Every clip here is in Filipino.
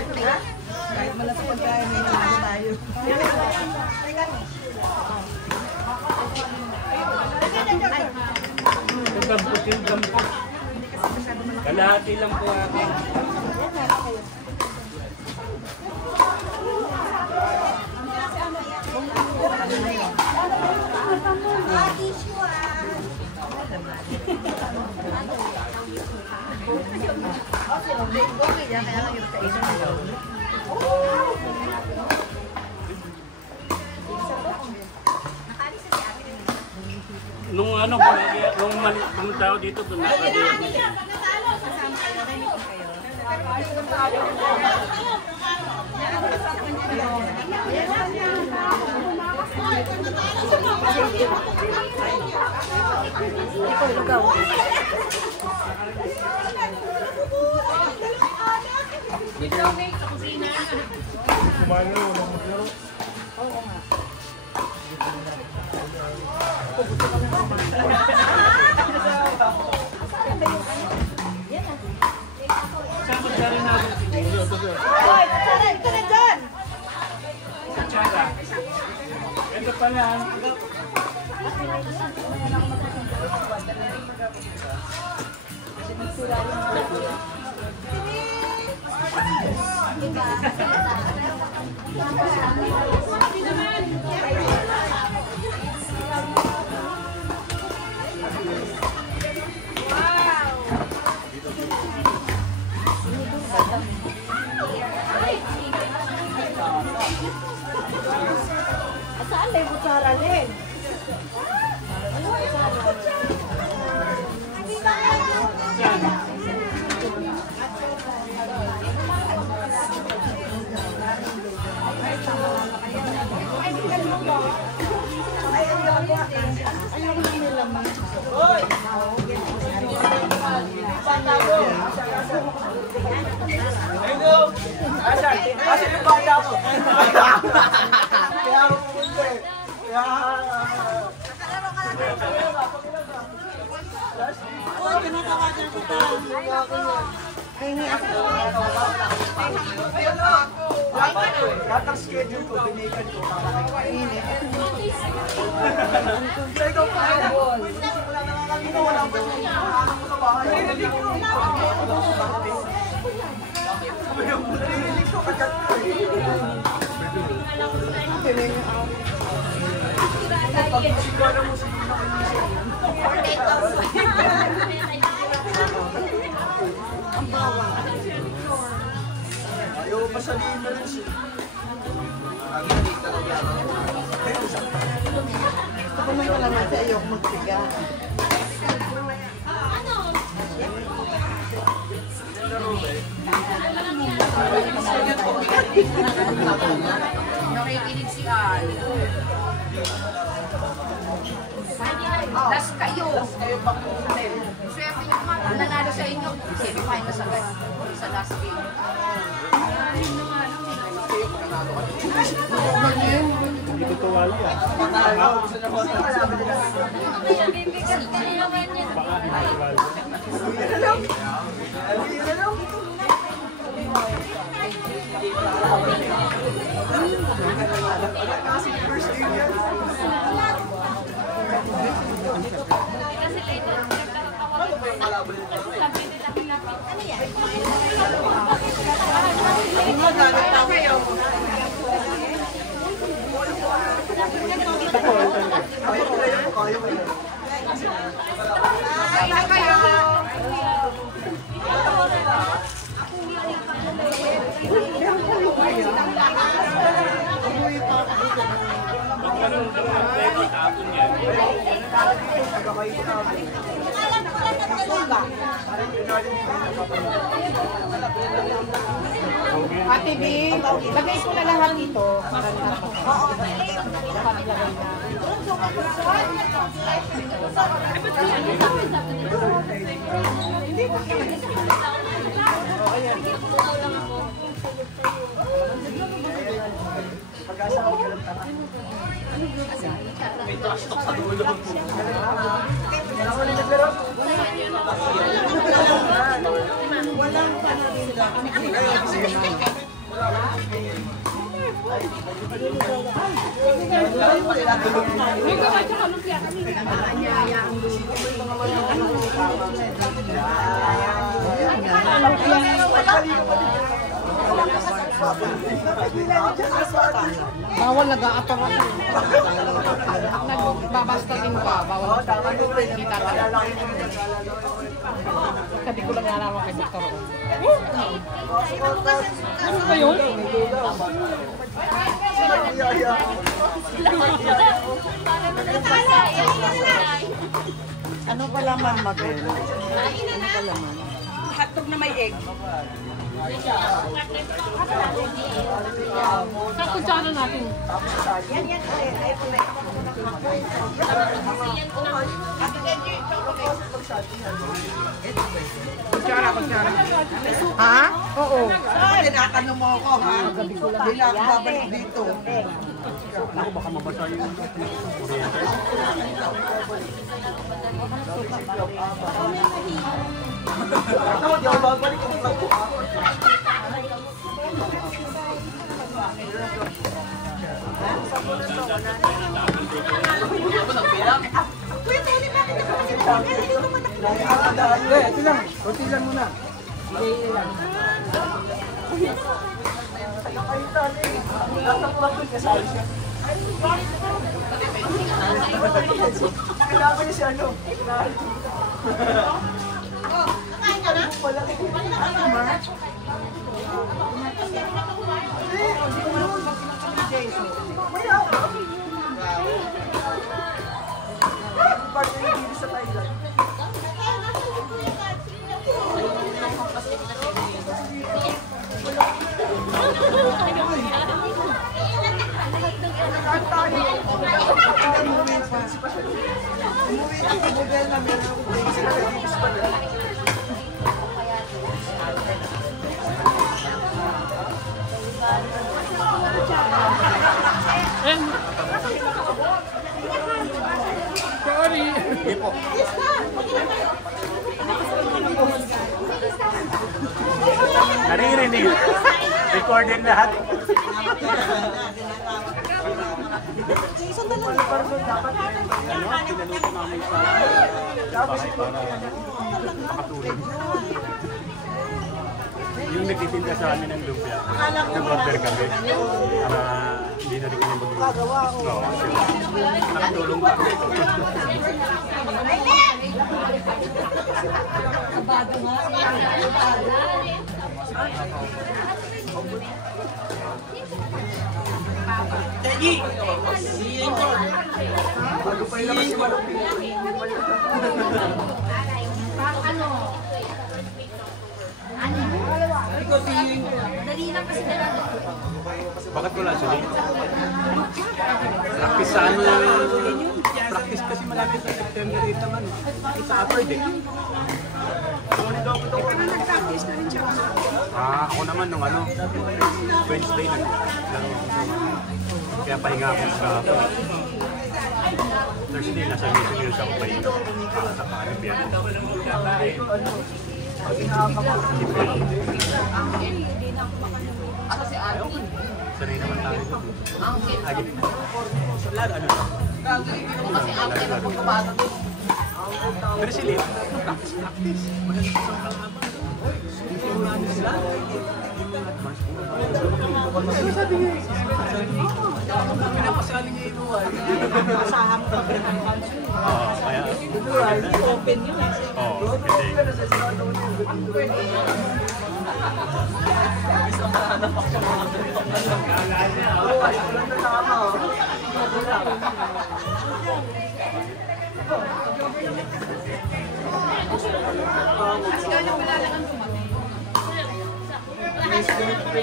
Kahit malas pagkain, may naman tayo. Gampot yung gampot. Kalahati lang po akin. Nung ano, nung tao dito, ito pala. Saan may butsara din? Asan yung bata ko? Kaya ako pumunta eh. Oo, kinakawasan ko pa. Ay, hindi ako. Lahat ng schedule ko, binikan ko. Kainit. Sa ikaw pa. Wala nakakagino, wala pa yung anak ko sa bahay. Narinig ko kagat ko eh. Pag-sigara mo sige na Ang bawa. ayaw masalihin na rin siya. Gusto ko man naman sa iyo magsiga. Nakikinig si Al. Last kayo. Swerte nyo naman. Ang nanalo sa inyo, semi-final sa last game. Hindi ko tuwali ah. Baka hindi tuwali. Ate B, lagay ko na lahat dito. Walang panabila. Bawal nag-aatong ako. Nagbabastarin ka. Bawal. Hindi tatanong. Sabi ko lang nalaman kay Victor. Ano ba yun? Ano pa laman, Mabel? Ano pa laman? Hotdog na may egg. Sa kutsara natin. Kutsara. Ha? Oo. Tinatanong mo ako, ha? Bila ako babalik dito. Ako baka mabasa yung oriental. Ako, di ako babalik kung ako. Ito lang, konti lang muna. Kailangan niya si ano? Sorry. Naririnig. Recorded lahat. Tinanong ko namin sa bahay para makatulog. Yung nagtitinda sa amin ng lumpia, nag-order kami. Hindi na rin kami mag-order. Oo, nakatulong pa. Tegi! Siyin ko! Bago pa ilabas si Malupin. Ikaw siyin ko. Bakit wala sila? Practice sa ano? Practice kasi malapit sa September 8 naman. Sa Upper Deck. Ako naman nung ano, Wednesday naglaro ako. Kaya pahinga ako sa Thursday, nasa Mission Hills ako pa yun. Sa Caribbean. Ano si Ate? Sanay naman tayo. Agit. Lalo ano? Kasi Ate na pagkabata doon. Pero sila, practice. Magaling sa kalabang. Pinapasali niya ito ay. Masahan pa rin ang country. Oo, kaya... Open yun. Oo, kasi...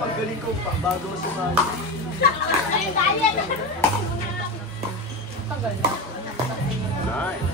Paggaling ko pa, bago sumali. Nice.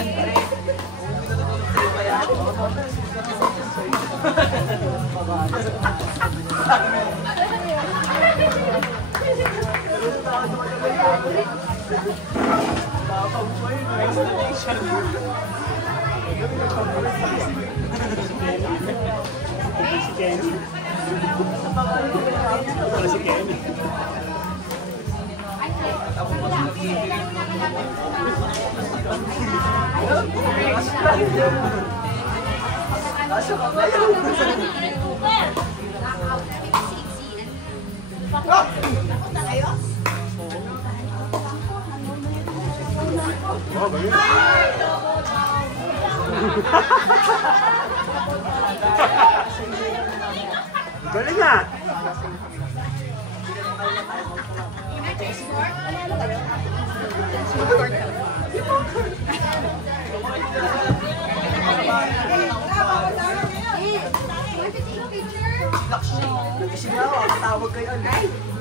Si Kenny. Wala si Kenny. Oh, bagay. Galing nga! Kasi nga, tawag kayo.